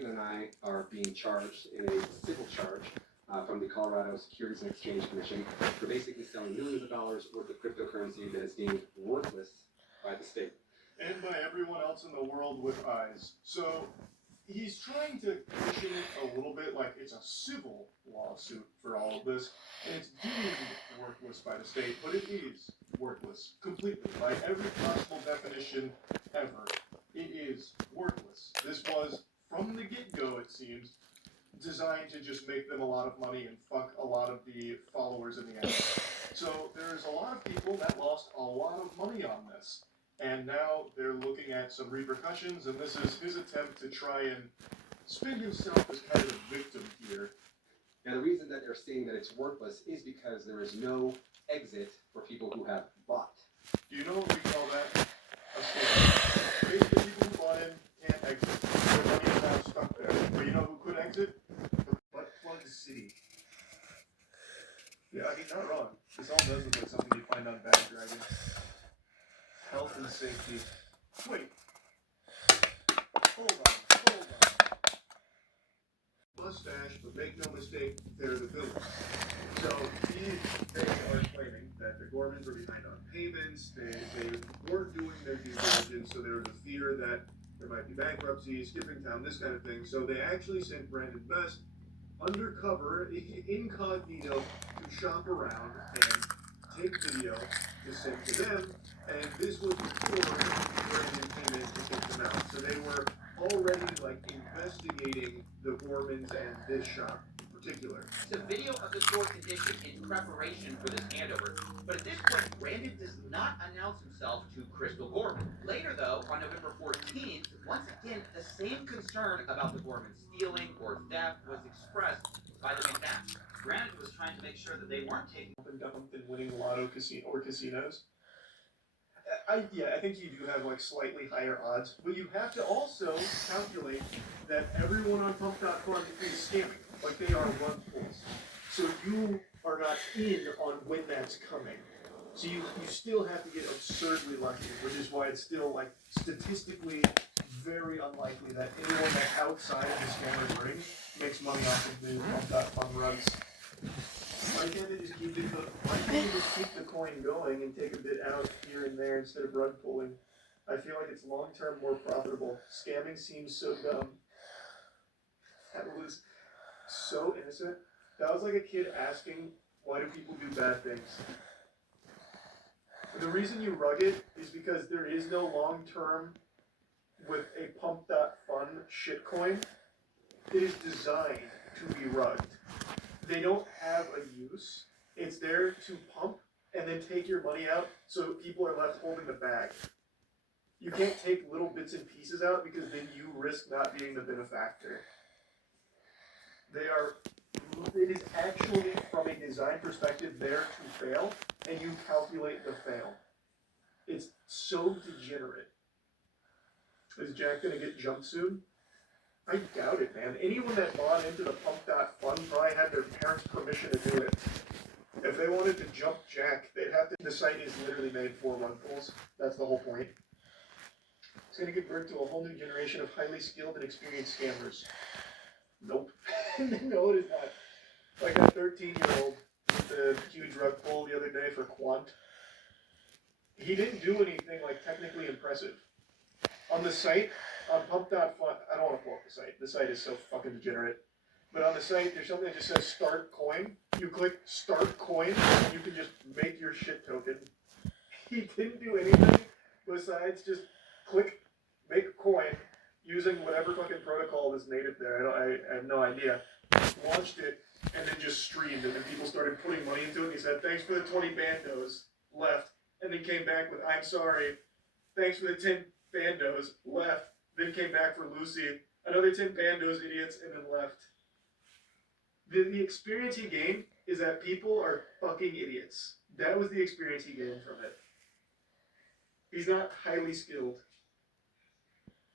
David and I are being charged in a civil charge from the Colorado Securities and Exchange Commission for basically selling millions of dollars worth of cryptocurrency that is deemed worthless by the state. And by everyone else in the world with eyes. So he's trying to position it a little bit like it's a civil lawsuit for all of this, and it's deemed worthless by the state, but it is worthless completely by every possible definition ever. It is worthless. This was, from the get-go, it seems, designed to just make them a lot of money and fuck a lot of the followers in the end. So there's a lot of people that lost a lot of money on this. And now they're looking at some repercussions, and this is his attempt to try and spin himself as kind of a victim here. And the reason that they're saying that it's worthless is because there is no exit for people who have bought. Do you know what we call that? A scam. Basically, people who bought in can't exit. Their money is now stuck there. But you know who could exit? Butt Plug City. Yeah, I mean, not wrong. This all does look like something you find on Bad Dragon. Health and safety. Wait. Hold on. Mustache, but make no mistake, they're the villains. So they are claiming that the Gormans were behind on payments, they weren't doing their due diligence, so there was a fear that there might be bankruptcy, skipping town, this kind of thing. So they actually sent Brandon Best undercover, incognito, to shop around and take video to send to them. And this was before Brandon came in to take them out. So they were already investigating the Gormans and this shop in particular. It's a video of the store condition in preparation for this handover, but at this point, Brandon does not announce himself to Crystal Gorman. Later, though, on November 14th, once again, the same concern about the Gorman stealing or theft was expressed by the McNabb. Brandon was trying to make sure that they weren't taking and dumped and winning lotto casinos. I think you do have slightly higher odds, but you have to also calculate that everyone on Pump.Fun is scamming, they are rug pulls. So you are not in on when that's coming. So you still have to get absurdly lucky, which is why it's still statistically very unlikely that anyone that's outside of the scammer's ring makes money off of the Pump.Fun rugs. Why can't they just keep the coin going and take a bit out here and there instead of rug pulling? I feel like it's long term more profitable. Scamming seems so dumb. That was so innocent. That was like a kid asking, why do people do bad things? The reason you rug it is because there is no long term with a Pump.Fun shitcoin. It is designed to be rugged. They don't have a use. It's there to pump and then take your money out so people are left holding the bag. You can't take little bits and pieces out because then you risk not being the benefactor. It is actually, from a design perspective, there to fail, and you calculate the fail. It's so degenerate. Is Jack gonna get jumped soon? I doubt it, man. Anyone that bought into the Pump.Fun probably had their parents' permission to do it. If they wanted to jump Jack, they'd have to. The site is literally made for rug pulls. That's the whole point. It's going to give birth to a whole new generation of highly skilled and experienced scammers. Nope. No, it is not. Like a 13-year-old with the huge rug pull the other day for Quant. He didn't do anything technically impressive. On the site, on Pump.Fun, I don't want to pull up the site. The site is so fucking degenerate. But on the site, there's something that just says Start Coin. You click Start Coin, and you can just make your shit token. He didn't do anything besides just click Make Coin using whatever fucking protocol is native there. I have no idea. Launched it, and then just streamed, and then people started putting money into it, and he said, thanks for the 20 bandos, left, and then came back with, I'm sorry, thanks for the 10 bandos, left, then came back for Lucy, another 10 bandos, idiots, and then left. The experience he gained is that people are fucking idiots. That was the experience he gained from it. He's not highly skilled.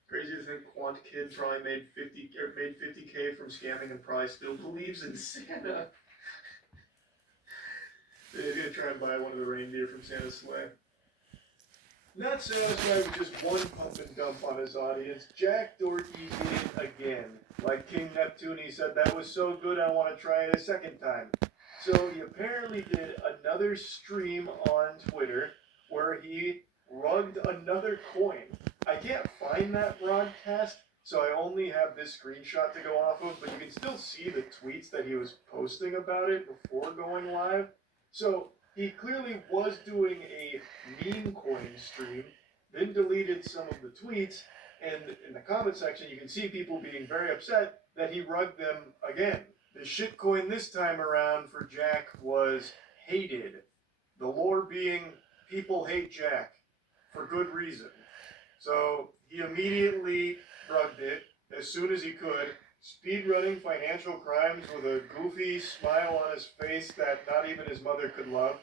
Crazy to think Quant Kid probably made 50K from scamming and probably still believes in Santa. He's gonna try and buy one of the reindeer from Santa's sleigh. Not satisfied with just one pump and dump on his audience, Jack Doherty did it again. Like King Neptune, he said, "That was so good, I want to try it a second time." So he apparently did another stream on Twitter where he rugged another coin. I can't find that broadcast, so I only have this screenshot to go off of, but you can still see the tweets that he was posting about it before going live. So he clearly was doing a meme coin stream, then deleted some of the tweets, and in the comment section you can see people being very upset that he rugged them again. The shitcoin this time around for Jack was hated. The lore being people hate Jack for good reason. So he immediately rugged it as soon as he could, speedrunning financial crimes with a goofy smile on his face that not even his mother could love.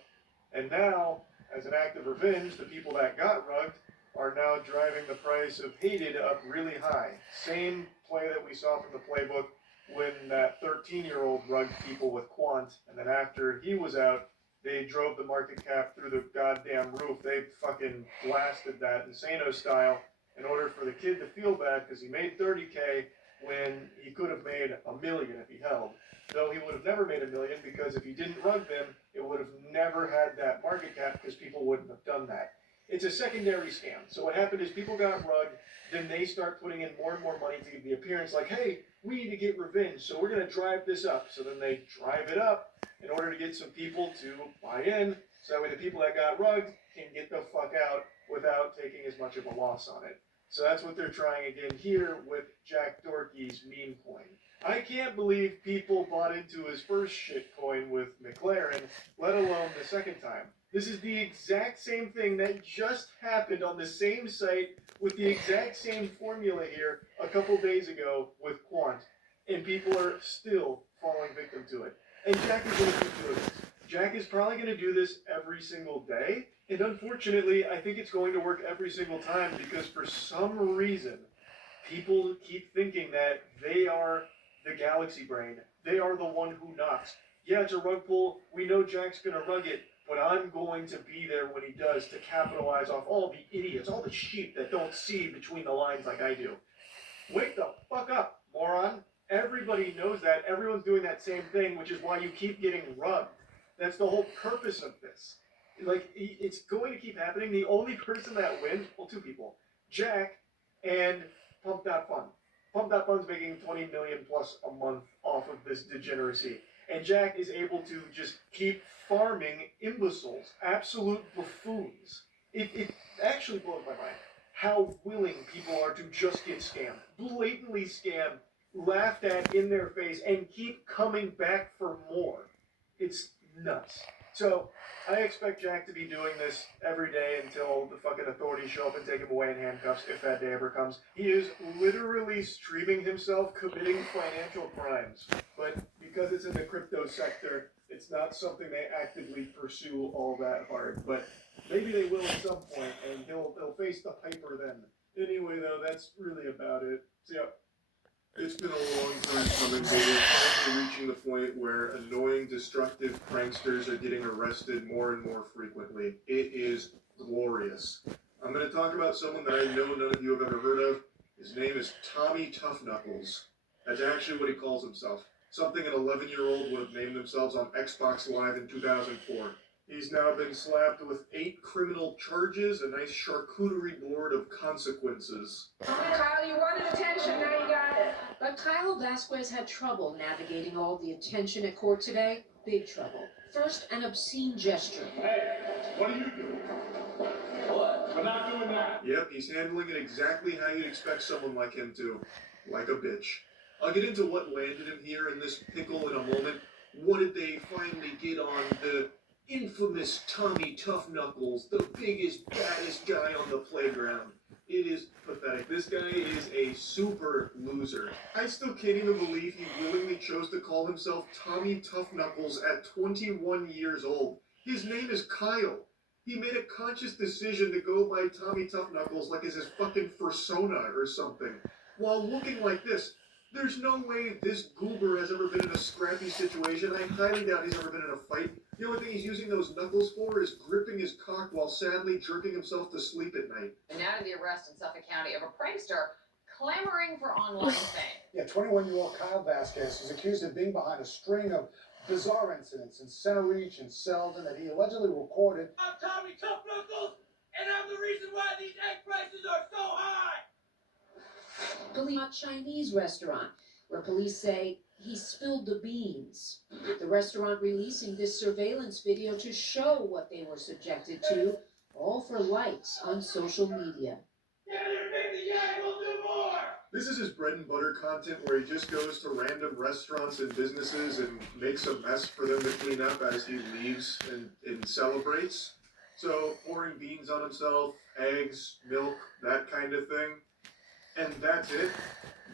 And now, as an act of revenge, the people that got rugged are now driving the price of hated up really high. Same play that we saw from the playbook when that 13-year-old rugged people with Quant, and then after he was out, they drove the market cap through the goddamn roof. They fucking blasted that Insano style in order for the kid to feel bad because he made 30K when he could have made $1 million if he held. Though he would have never made $1 million because if he didn't rug them, it would have never had that market cap because people wouldn't have done that. It's a secondary scam. So what happened is people got rugged, then they start putting in more and more money to give the appearance like, hey, we need to get revenge, so we're going to drive this up. So then they drive it up in order to get some people to buy in, so that way the people that got rugged can get the fuck out without taking as much of a loss on it. So that's what they're trying again here with Jack Doherty's meme coin. I can't believe people bought into his first shitcoin with McLaren, let alone the second time. This is the exact same thing that just happened on the same site with the exact same formula here a couple days ago with Quant, and people are still falling victim to it. And Jack is going to keep doing this. Jack is probably going to do this every single day, and unfortunately, I think it's going to work every single time because for some reason, people keep thinking that they are the galaxy brain. They are the one who knocks. Yeah, it's a rug pull. We know Jack's going to rug it, but I'm going to be there when he does to capitalize off all the idiots, all the sheep that don't see between the lines like I do. Wake the fuck up, moron. Everybody knows that. Everyone's doing that same thing, which is why you keep getting rugged. That's the whole purpose of this. Like, it's going to keep happening. The only person that wins, well, two people, Jack and Pump.Fun. Pump.Fun's making 20 million plus a month off of this degeneracy. And Jack is able to just keep farming imbeciles, absolute buffoons. It actually blows my mind how willing people are to just get scammed, blatantly scammed, laughed at in their face, and keep coming back for more. It's nuts. So I expect Jack to be doing this every day until the fucking authorities show up and take him away in handcuffs, if that day ever comes. He is literally streaming himself committing financial crimes. But because it's in the crypto sector, it's not something they actively pursue all that hard. But maybe they will at some point, and he'll face the piper then. Anyway, though, that's really about it. So, yeah. It's been a long time coming, but we're finally reaching the point where annoying, destructive pranksters are getting arrested more and more frequently. It is glorious. I'm going to talk about someone that I know none of you have ever heard of. His name is Tommy Tough Knuckles. That's actually what he calls himself. Something an 11-year-old would have named themselves on Xbox Live in 2004. He's now been slapped with 8 criminal charges, a nice charcuterie board of consequences. Kyle, you wanted attention, now you got it. But Kyle Vasquez had trouble navigating all the attention at court today. Big trouble. First, an obscene gesture. Hey, what are you doing? What? We're not doing that. Yep, he's handling it exactly how you'd expect someone like him to. Like a bitch. I'll get into what landed him here in this pickle in a moment. What did they finally get on the infamous Tommy Tough Knuckles, the biggest, baddest guy on the playground? It is pathetic. This guy is a super loser. I still can't even believe he willingly chose to call himself Tommy Tough Knuckles at 21 years old. His name is Kyle. He made a conscious decision to go by Tommy Tough Knuckles like it's his fucking persona or something, while looking like this. There's no way this goober has ever been in a scrappy situation. I highly doubt he's ever been in a fight. The only thing he's using those knuckles for is gripping his cock while sadly jerking himself to sleep at night. And now to the arrest in Suffolk County of a prankster clamoring for online fame. Yeah, 21-year-old Kyle Vasquez is accused of being behind a string of bizarre incidents in Center Reach and Selden that he allegedly recorded. I'm Tommy Tough Knuckles, and I'm the reason why these egg prices are so high. Police Chinese restaurant, where police say he spilled the beans. The restaurant releasing this surveillance video to show what they were subjected to, all for likes on social media. This is his bread and butter content where he just goes to random restaurants and businesses and makes a mess for them to clean up as he leaves and celebrates. So pouring beans on himself, eggs, milk, that kind of thing. And that's it.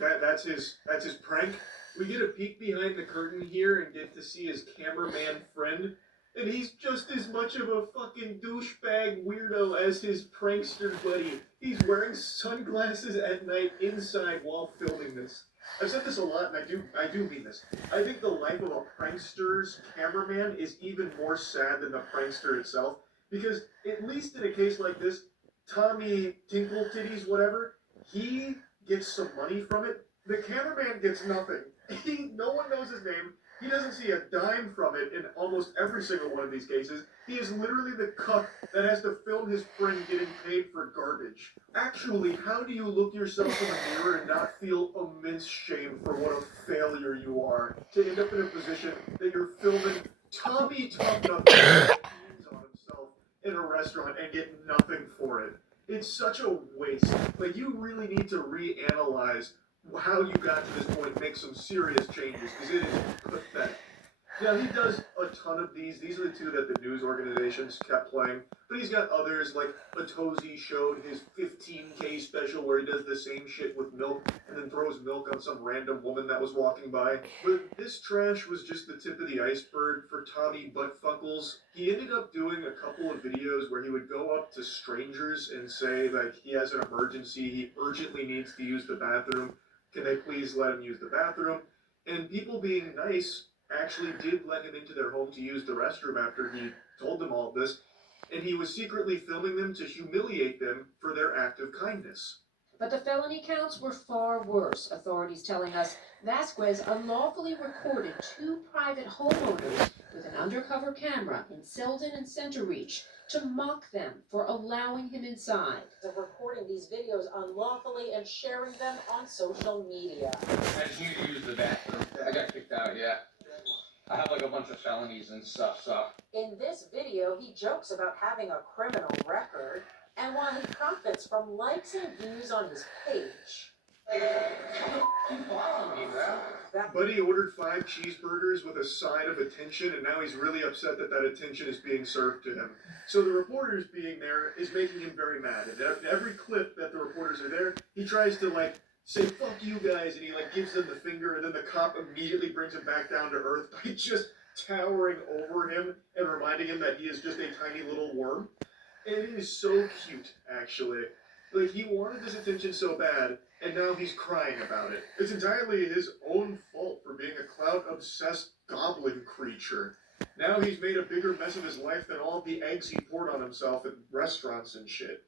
That's his prank. We get a peek behind the curtain here and get to see his cameraman friend. And he's just as much of a fucking douchebag weirdo as his prankster buddy. He's wearing sunglasses at night inside while filming this. I've said this a lot, and I do mean this. I think the life of a prankster's cameraman is even more sad than the prankster itself, because at least in a case like this, Tommy Tinkle Titties, whatever, he gets some money from it. The cameraman gets nothing. No one knows his name. He doesn't see a dime from it in almost every single one of these cases. He is literally the cuck that has to film his friend getting paid for garbage. Actually, how do you look yourself in the mirror and not feel immense shame for what a failure you are to end up in a position that you're filming Tommy Tough Knuckles on himself in a restaurant and get nothing for it? It's such a waste. Like, you really need to reanalyze how you got to this point and make some serious changes, because it is pathetic. Now, he does a ton of these. These are the two that the news organizations kept playing. But he's got others, like Atozi showed his 15K special where he does the same shit with milk and then throws milk on some random woman that was walking by. But this trash was just the tip of the iceberg for Tommy Buttfuckles. He ended up doing a couple of videos where he would go up to strangers and say that he has an emergency, he urgently needs to use the bathroom. Can they please let him use the bathroom? And people being nice actually did let him into their home to use the restroom after he told them all of this. And he was secretly filming them to humiliate them for their act of kindness. But the felony counts were far worse, authorities telling us Vasquez unlawfully recorded two private homeowners with an undercover camera in Selden and Center Reach to mock them for allowing him inside. Of recording these videos unlawfully and sharing them on social media. I just need to use the bathroom. I got kicked out, yeah. I have like a bunch of felonies and stuff, so. In this video, he jokes about having a criminal record, and while he profits from likes and views on his page. Keep following me, bro. Buddy ordered 5 cheeseburgers with a side of attention, and now he's really upset that that attention is being served to him. So the reporters being there is making him very mad. And every clip that the reporters are there, he tries to, like, say, fuck you guys, and he, like, gives them the finger, and then the cop immediately brings him back down to earth by just towering over him and reminding him that he is just a tiny little worm. And it is so cute, actually. Like, he wanted this attention so bad, and now he's crying about it. It's entirely his own fault for being a clout-obsessed goblin creature. Now he's made a bigger mess of his life than all the eggs he poured on himself at restaurants and shit.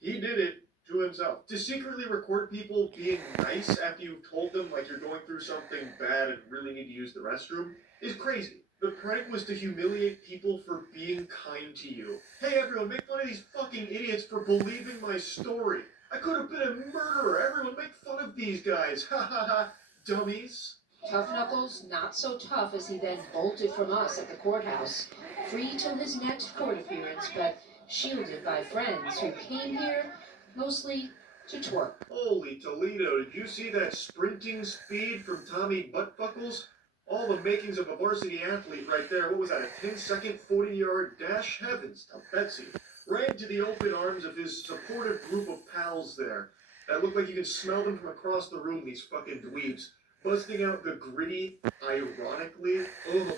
He did it to himself. To secretly record people being nice after you've told them, like, you're going through something bad and really need to use the restroom is crazy. The prank was to humiliate people for being kind to you. Hey everyone, make fun of these fucking idiots for believing my story. I could have been a murderer. Everyone make fun of these guys. Ha ha ha. Dummies. Tough Knuckles, not so tough as he then bolted from us at the courthouse, free till his next court appearance, but shielded by friends who came here mostly to twerk. Holy Toledo, did you see that sprinting speed from Tommy Buttfuckles? All the makings of a varsity athlete right there. What was that, a 10-second 40-yard dash? Heavens to Betsy. Right into the open arms of his supportive group of pals there. That look like you can smell them from across the room, these fucking dweebs. Busting out the gritty, ironically. Oh,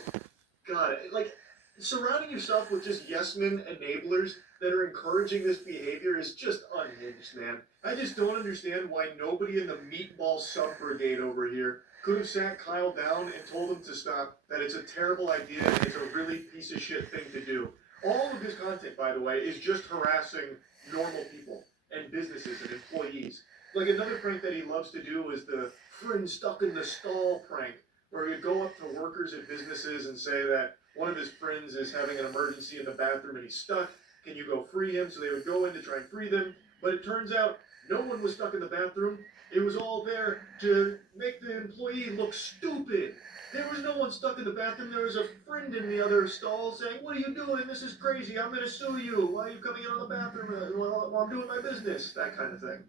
God. Like, surrounding yourself with just yes men enablers that are encouraging this behavior is just unhinged, man. I just don't understand why nobody in the meatball sub brigade over here could have sat Kyle down and told him to stop, that it's a terrible idea and it's a really piece of shit thing to do. All of his content, by the way, is just harassing normal people and businesses and employees. Like another prank that he loves to do is the friend stuck in the stall prank, where he'd go up to workers at businesses and say that one of his friends is having an emergency in the bathroom and he's stuck. Can you go free him? So they would go in to try and free them. But it turns out no one was stuck in the bathroom. It was all there to make the employee look stupid. There was no one stuck in the bathroom. There was a friend in the other stall saying, "What are you doing? This is crazy. I'm going to sue you. Why are you coming in on the bathroom? Well, I'm doing my business." That kind of thing.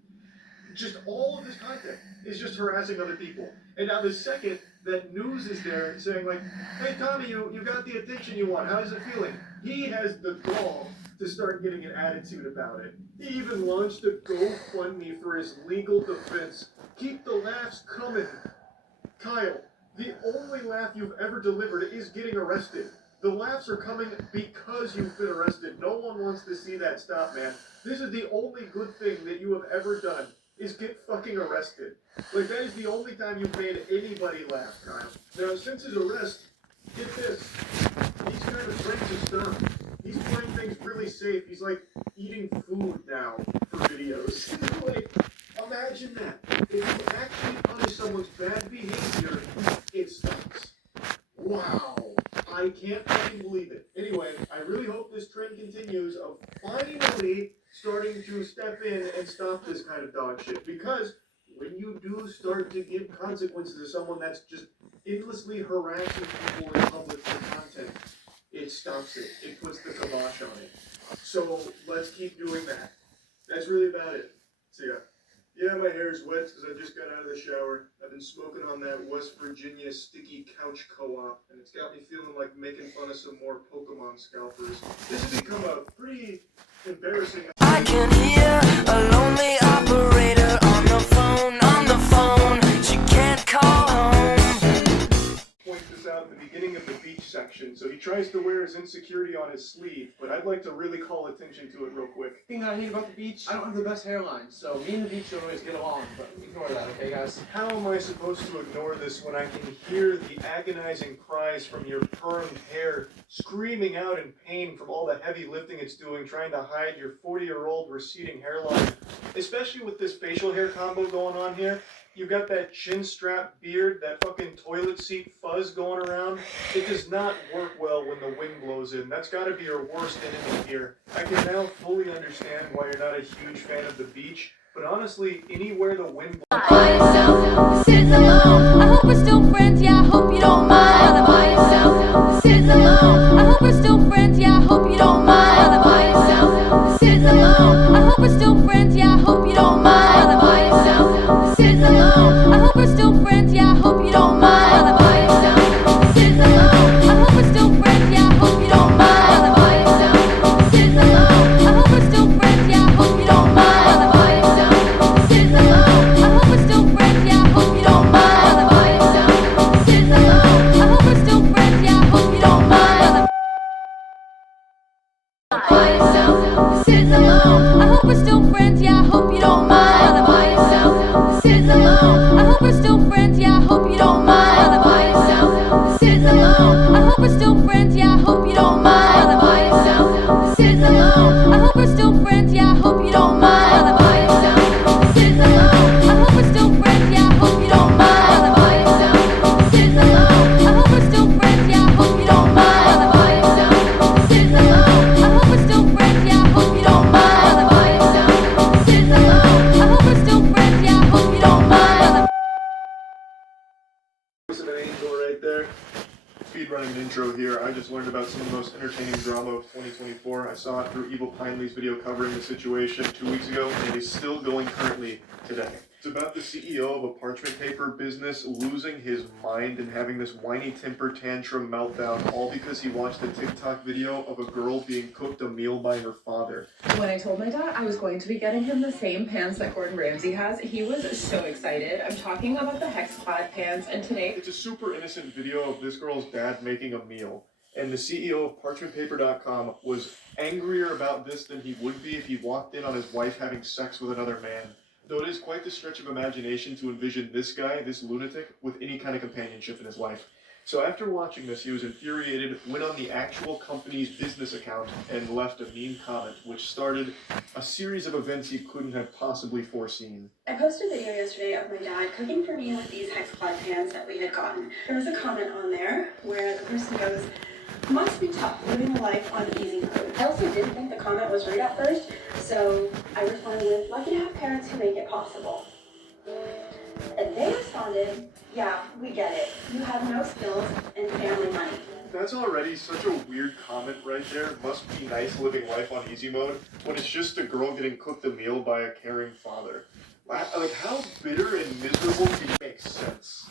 Just all of this content is just harassing other people. And now the second that news is there saying like, "Hey Tommy, you got the attention you want. How is it feeling?" He has the gall to start getting an attitude about it. He even launched a GoFundMe for his legal defense. Keep the laughs coming. Kyle, the only laugh you've ever delivered is getting arrested. The laughs are coming because you've been arrested. No one wants to see that stop, man. This is the only good thing that you have ever done, is get fucking arrested. Like, that is the only time you've made anybody laugh, Kyle. Now, since his arrest, get this. He's kind of breaks his stern. He's playing things really safe. He's like eating food now for videos. Like, imagine that. If you actually punish someone's bad behavior, it stops. Wow. I can't fucking believe it. Anyway, I really hope this trend continues of finally starting to step in and stop this kind of dog shit. Because when you do start to give consequences to someone that's just endlessly harassing people in public for content, it stops it. It puts the kibosh on it. So let's keep doing that. That's really about it. See ya. Yeah, my hair's wet because I just got out of the shower. I've been smoking on that West Virginia sticky couch co-op, and it's got me feeling like making fun of some more Pokemon scalpers. This has become a pretty embarrassing... I can hear a lonely operator on the phone. She can't call home. Point this out in the beginning of the beach section, so he tries to wear his insecurity on his sleeve, but I'd like to really call attention to it real quick. The thing that I hate about the beach, I don't have the best hairline, so me and the beach don't always get along, but ignore that, okay guys? How am I supposed to ignore this when I can hear the agonizing cries from your permed hair screaming out in pain from all the heavy lifting it's doing, trying to hide your 40-year-old receding hairline? Especially with this facial hair combo going on here. You've got that chin strap beard, that fucking toilet seat fuzz going around. It does not work well when the wind blows in. That's gotta be your worst enemy here. I can now fully understand why you're not a huge fan of the beach, but honestly, anywhere the wind blows... By yourself, sitting alone. I hope we're still friends, yeah, I hope you don't mind. By yourself, sitting alone. I hope we're still friends, yeah, I hope you don't mind. By yourself, sitting alone. I hope we're still friends, yeah, I hope you don't mind. By yourself, sitting alone. I hope we're still friends, yeah, I hope you don't mind. By yourself, sitting alone. I hope we're still friends, yeah, I hope you don't mind. By yourself, sitting alone. I hope we're still friends, yeah, I hope you don't mind. By yourself, sitting alone. I hope we're still friends, yeah, I hope you don't mind. By yourself, sitting alone. I hope we're still friends, yeah, I hope you don't mind. By yourself, sitting alone. I hope we're still friends, yeah, I hope you don't mind. By yourself, sitting alone. I hope we're still friends, yeah, I hope you don't mind. By yourself, sitting alone. I hope we're still friends, yeah, I hope you don't mind. By yourself, sitting alone. I hope we're still friends, yeah, I hope you don't mind. By yourself, sitting alone. I hope we're still friends, yeah, I hope you don't mind. By yourself, sitting alone. I hope we're still friends, yeah, I hope you don't mind. By yourself, sitting alone. I hope we're still friends, yeah, I hope you don't mind. By yourself, sitting alone. I hope we're still friends, yeah, I hope you don't mind. Voice of an angel right there. Speedrunning an intro here. I just learned about some of the most entertaining drama of 2024. I saw it through Evil Pineley's video covering the situation 2 weeks ago, and it is still going currently today. It's about the CEO of a parchment paper business losing his mind and having this whiny temper tantrum meltdown, all because he watched a TikTok video of a girl being cooked a meal by her father. When I told my dad I was going to be getting him the same pants that Gordon Ramsay has, he was so excited. I'm talking about the Hexclad pants, and today... It's a super innocent video of this girl's dad making a meal. and the CEO of ParchmentPaper.com was angrier about this than he would be if he walked in on his wife having sex with another man. Though it is quite the stretch of imagination to envision this guy, this lunatic, with any kind of companionship in his life. So after watching this, he was infuriated, went on the actual company's business account, and left a mean comment, which started a series of events he couldn't have possibly foreseen. I posted a video yesterday of my dad cooking for me with these Hexapod pans that we had gotten. There was a comment on there where the person goes, "Must be tough living a life on easy mode." I also didn't think the comment was rude at first, so I responded with, "Lucky to have parents who make it possible." And they responded, "Yeah, we get it. You have no skills and family money." That's already such a weird comment right there. Must be nice living life on easy mode when it's just a girl getting cooked a meal by a caring father. Like, how bitter and miserable can you make sense?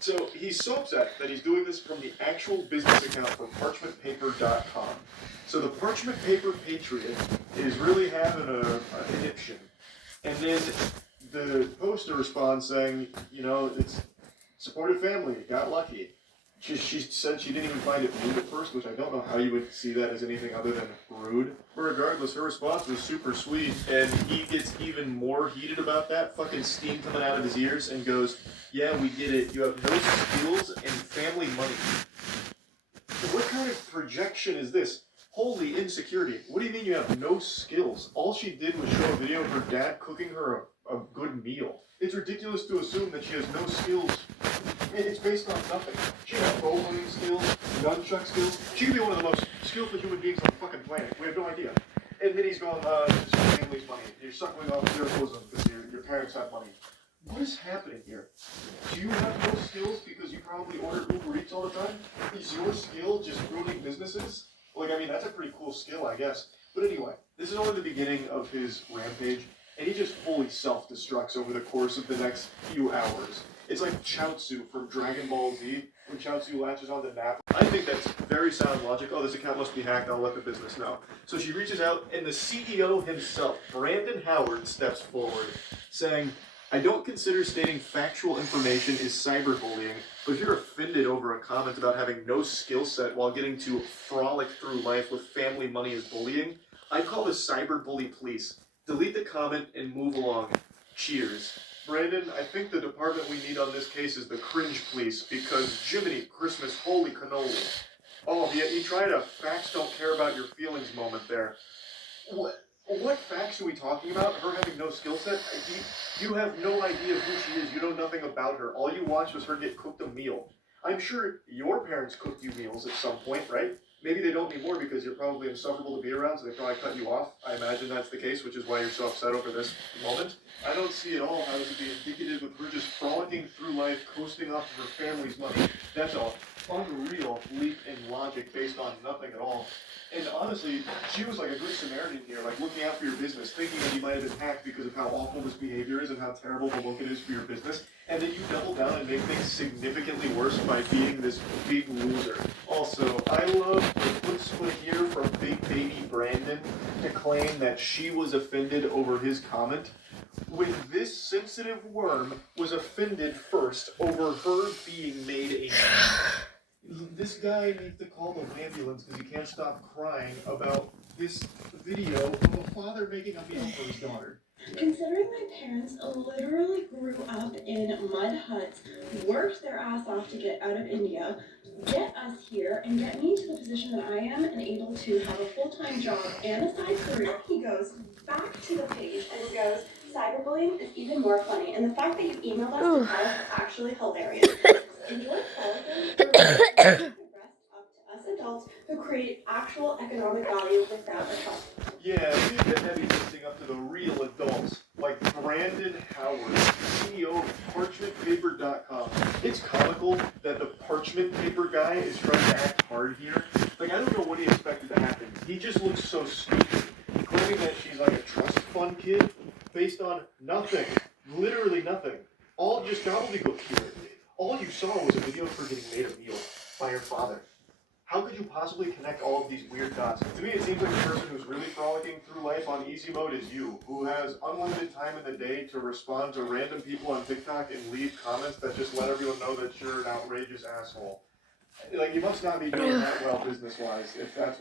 So he's so upset that he's doing this from the actual business account for ParchmentPaper.com. So the Parchment Paper Patriot is really having a conniption. And then the poster responds saying, you know, it's supportive family, got lucky. She said she didn't even find it rude at first, which I don't know how you would see that as anything other than rude. But regardless, her response was super sweet, and he gets even more heated about that, fucking steam coming out of his ears, and goes, "Yeah, we get it. You have no skills and family money." What kind of projection is this? Holy insecurity. What do you mean you have no skills? All she did was show a video of her dad cooking her a good meal. It's ridiculous to assume that she has no skills. It's based on nothing. She has bowling skills, nunchuck skills. She could be one of the most skillful human beings on the fucking planet. We have no idea. And then he's going, it's your family's money. You're suckling off their bosom because your parents have money. What is happening here? Do you have no skills because you probably order Uber Eats all the time? Is your skill just ruining businesses? Like, I mean, that's a pretty cool skill, I guess. But anyway, this is only the beginning of his rampage, and he just fully self-destructs over the course of the next few hours. It's like Chaozu from Dragon Ball Z, when Chaozu latches onto Nappa. I think that's very sound logic. Oh, this account must be hacked, I'll let the business know. So she reaches out, and the CEO himself, Brandon Howard, steps forward, saying, "I don't consider stating factual information is cyberbullying, but if you're offended over a comment about having no skill set while getting to frolic through life with family money as bullying, I'd call the cyberbully police. Delete the comment and move along. Cheers." Brandon, I think the department we need on this case is the cringe police, because Jiminy Christmas, holy cannoli. Oh, you tried a facts don't care about your feelings moment there. What facts are we talking about? Her having no skill set? You have no idea who she is. You know nothing about her. All you watched was her get cooked a meal. I'm sure your parents cooked you meals at some point, right? Maybe they don't anymore because you're probably insufferable to be around, so they probably cut you off. I imagine that's the case, which is why you're so upset over this moment. I don't see at all how this would be indicative of her just frolicking through life, coasting off of her family's money. That's an unreal leap in logic based on nothing at all. And honestly, she was like a good Samaritan here, like looking out for your business, thinking that you might have been hacked because of how awful this behavior is and how terrible the look it is for your business, and then you double down and make things significantly worse by being this big loser. Also, I love the foot here from Big Baby Brandon to claim that she was offended over his comment, when this sensitive worm was offended first over her being made a This guy needs to call the ambulance because he can't stop crying about this video of a father making a meal for his daughter. Considering my parents literally grew up in mud huts, worked their ass off to get out of India, get us here, and get me to the position that I am and able to have a full-time job and a side career, he goes back to the page and goes, "Cyberbullying is even more funny, and the fact that you emailed us to tell us is actually hilarious. Enjoy frolicking through life and the rest up to us adults who create actual economic value without a trust." Yeah, leave the heavy lifting up to the real adults, like Brandon Howard, CEO of ParchmentPaper.com. It's comical that the Parchment Paper guy is trying to act hard here. Like, I don't know what he expected to happen. He just looks so stupid. Claiming that she's like a trust fund kid based on nothing. Literally nothing. All just gobbledygook here. All you saw was a video of her getting made a meal by her father. How could you possibly connect all of these weird dots? To me, it seems like the person who's really frolicking through life on easy mode is you, who has unlimited time in the day to respond to random people on TikTok and leave comments that just let everyone know that you're an outrageous asshole. Like, you must not be doing that well business-wise, if that's